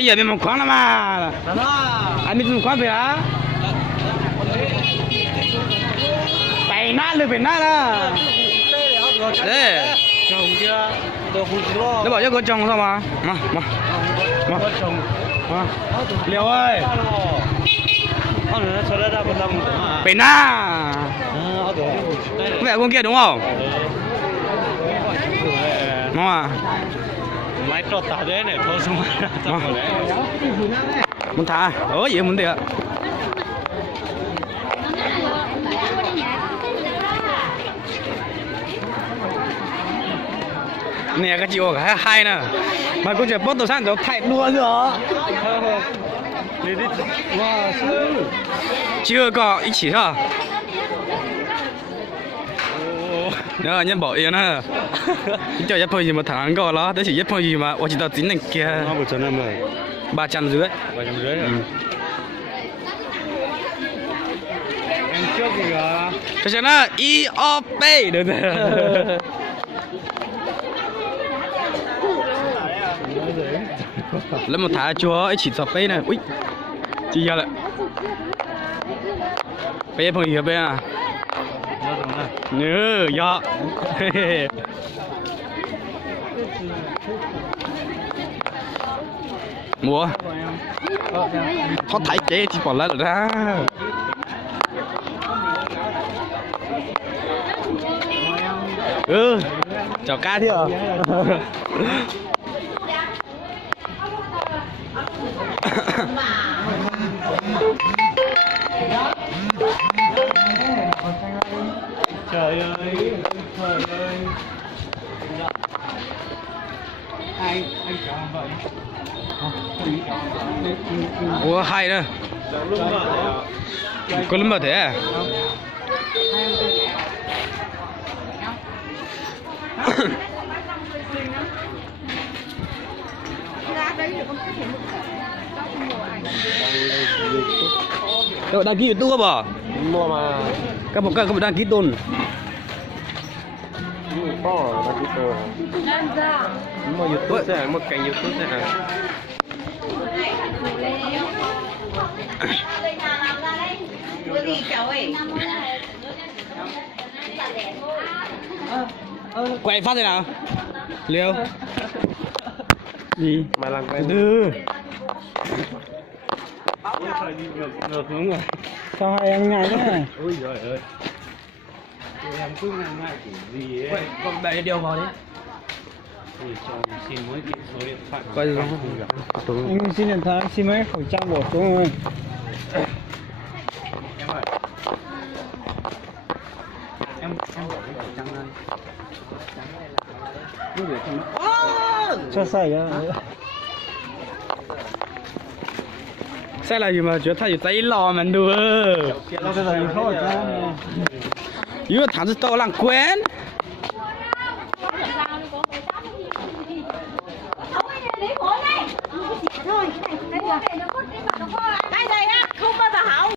bây giờ mình một khoáng mà anh đi một khoáng về á bày nát luôn bày nát đó đấy nó bảo cho con chồng sao mà liều ơi bày nát mẹ con kia đúng không đúng à máy trộn tao đấy này thôi xong muốn thả gì muốn được nè cái chị cả hai nè mà cô chuyện bớt đồ sang rồi thay đua nữa chưa có ý chỉ thôi nhớ nhân bảo yên ha cho giúp thôi gì mà thằng có đó tới chỉ giúp thôi gì mà chỉ tao tính này kia 350 em trước gì à cho nó EOP được rồi lên một thả chúa ấy chỉ sập này ui chi ra lại bé phong gì bé à nhớ do mua có thấy chế chỉ còn lại rồi ra chào ca thế à trời ơi anh chào vậy ủa hay đó có lắm mà thế à các bạn đăng ký YouTube không à? Mua mà các bạn đăng ký tôn. Có đăng ký tôn. Mua YouTube sẽ một kênh YouTube sẽ là. Quay phát thế nào? Liêu. Gì? Mày làm quay từ. Ngược hướng rồi. Sao hai em ngại thế? Ôi giời ơi. Em cứ ngại kiểu gì ấy. Con đẩy điều vào đi. Ôi trời, xin mới cái số điện thoại. Quay rồi. Anh xin điện thoại, xin mấy khẩu trang bổ xuống rồi. Em ơi. Em bỏ cái khẩu trang lên. Cho sai á. Sai là gì mà觉得他有在老蛮多。有个堂子到浪关。